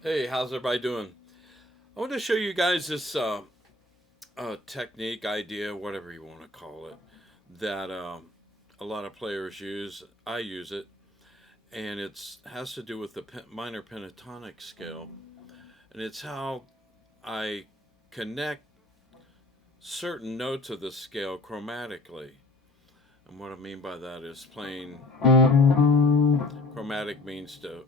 Hey, how's everybody doing? I want to show you guys this technique, idea, whatever you want to call it, that a lot of players use. I use it, and it has to do with the minor pentatonic scale, and it's how I connect certain notes of the scale chromatically. And what I mean by that is playing chromatic means to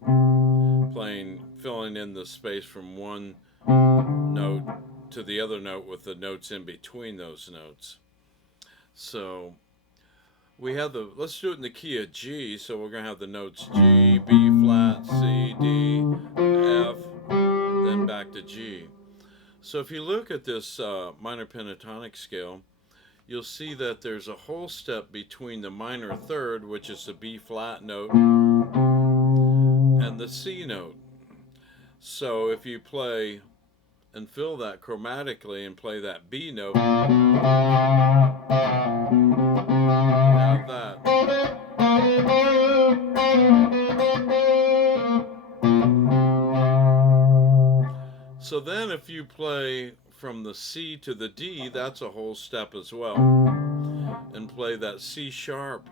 playing filling in the space from one note to the other note with the notes in between those notes. So we have let's do it in the key of G. So we're going to have the notes G, B flat, C, D, F, then back to G. So if you look at this minor pentatonic scale, you'll see that there's a whole step between the minor third, which is the B flat note, and the C note. So if you play and fill that chromatically and play that B note, you have that. So then if you play from the C to the D, that's a whole step as well. And play that C sharp.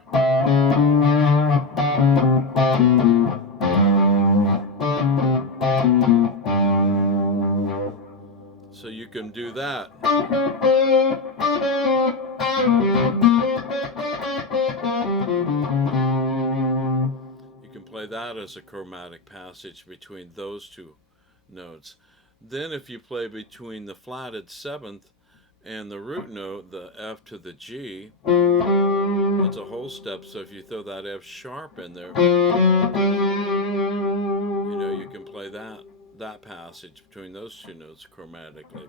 So you can do that. You can play that as a chromatic passage between those two notes. Then if you play between the flatted seventh and the root note, the F to the G, that's a whole step. So if you throw that F sharp in there, you can play that passage between those two notes chromatically.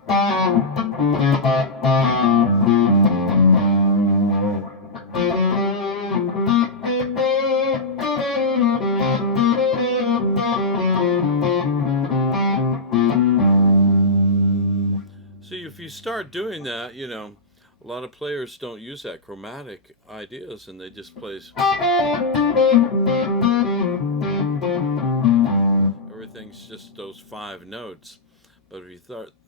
See, if you start doing that, a lot of players don't use that chromatic ideas and they just play. Everything's just those five notes. But if you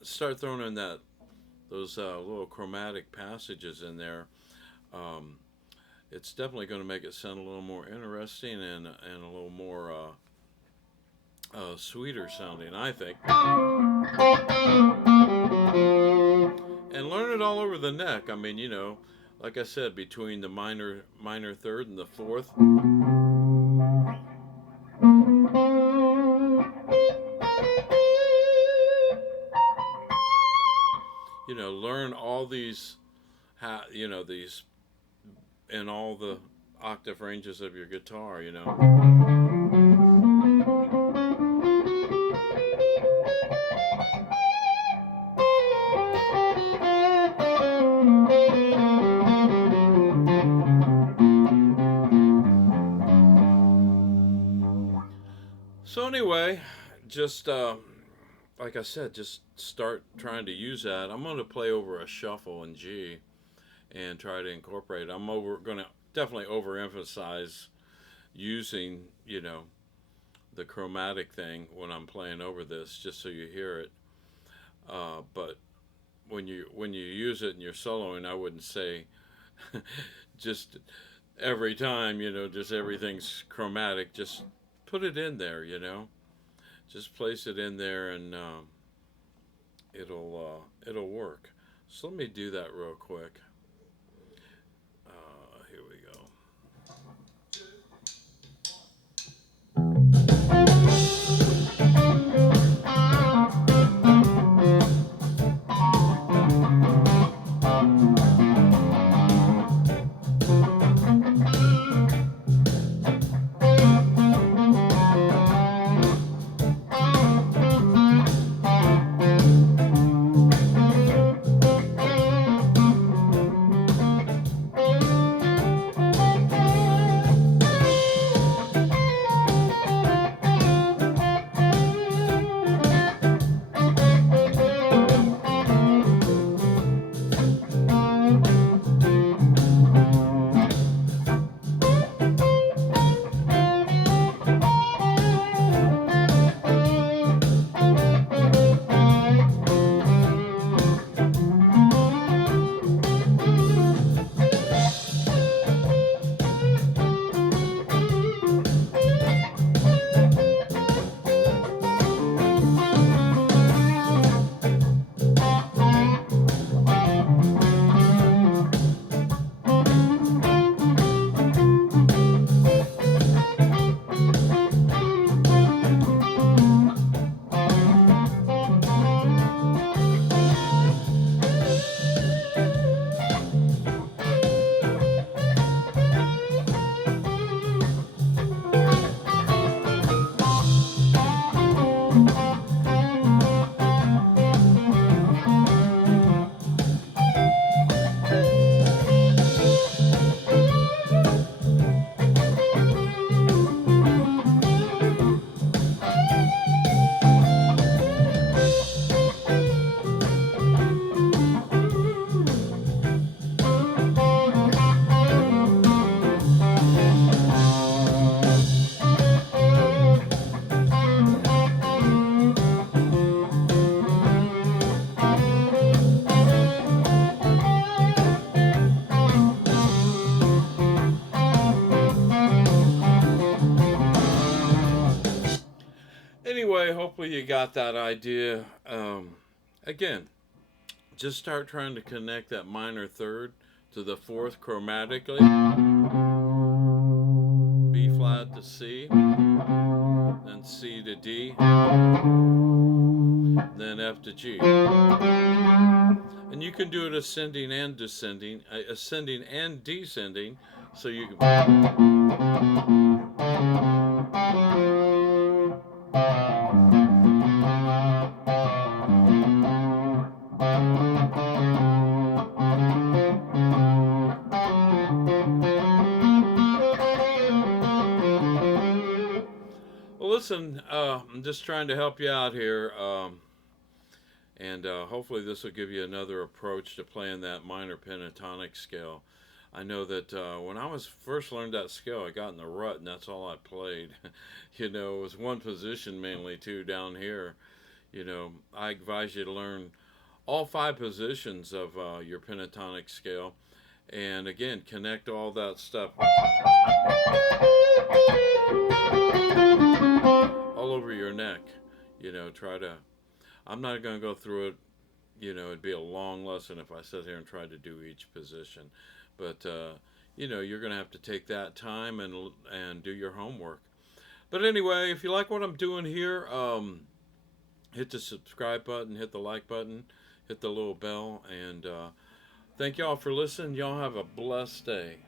start throwing in those little chromatic passages in there, it's definitely going to make it sound a little more interesting and a little more sweeter sounding, I think. And learn it all over the neck. I mean, like I said, between the minor third and the fourth. Learn all these, these in all the octave ranges of your guitar, So anyway, just like I said, just start trying to use that. I'm going to play over a shuffle in G and try to incorporate it. I'm going to definitely overemphasize using, the chromatic thing when I'm playing over this, just so you hear it. But when you use it and you're soloing, I wouldn't say just every time, just everything's chromatic. Just put it in there, Just place it in there and it'll work. So let me do that real quick. Here we go. Anyway, hopefully you got that idea. Again, just start trying to connect that minor third to the fourth chromatically. B flat to C, then C to D, then F to G. And you can do it ascending and descending, ascending and descending, so you can. Well, listen, I'm just trying to help you out here, and hopefully this will give you another approach to playing that minor pentatonic scale. I know that when I was first learned that scale, I got in the rut, and that's all I played. It was one position mainly too down here. I advise you to learn all 5 positions of your pentatonic scale, and again, connect all that stuff all over your neck. Try to. I'm not going to go through it. It'd be a long lesson if I sat here and tried to do each position. But you're going to have to take that time and do your homework. But anyway, if you like what I'm doing here, hit the subscribe button, hit the like button, hit the little bell, and thank y'all for listening. Y'all have a blessed day.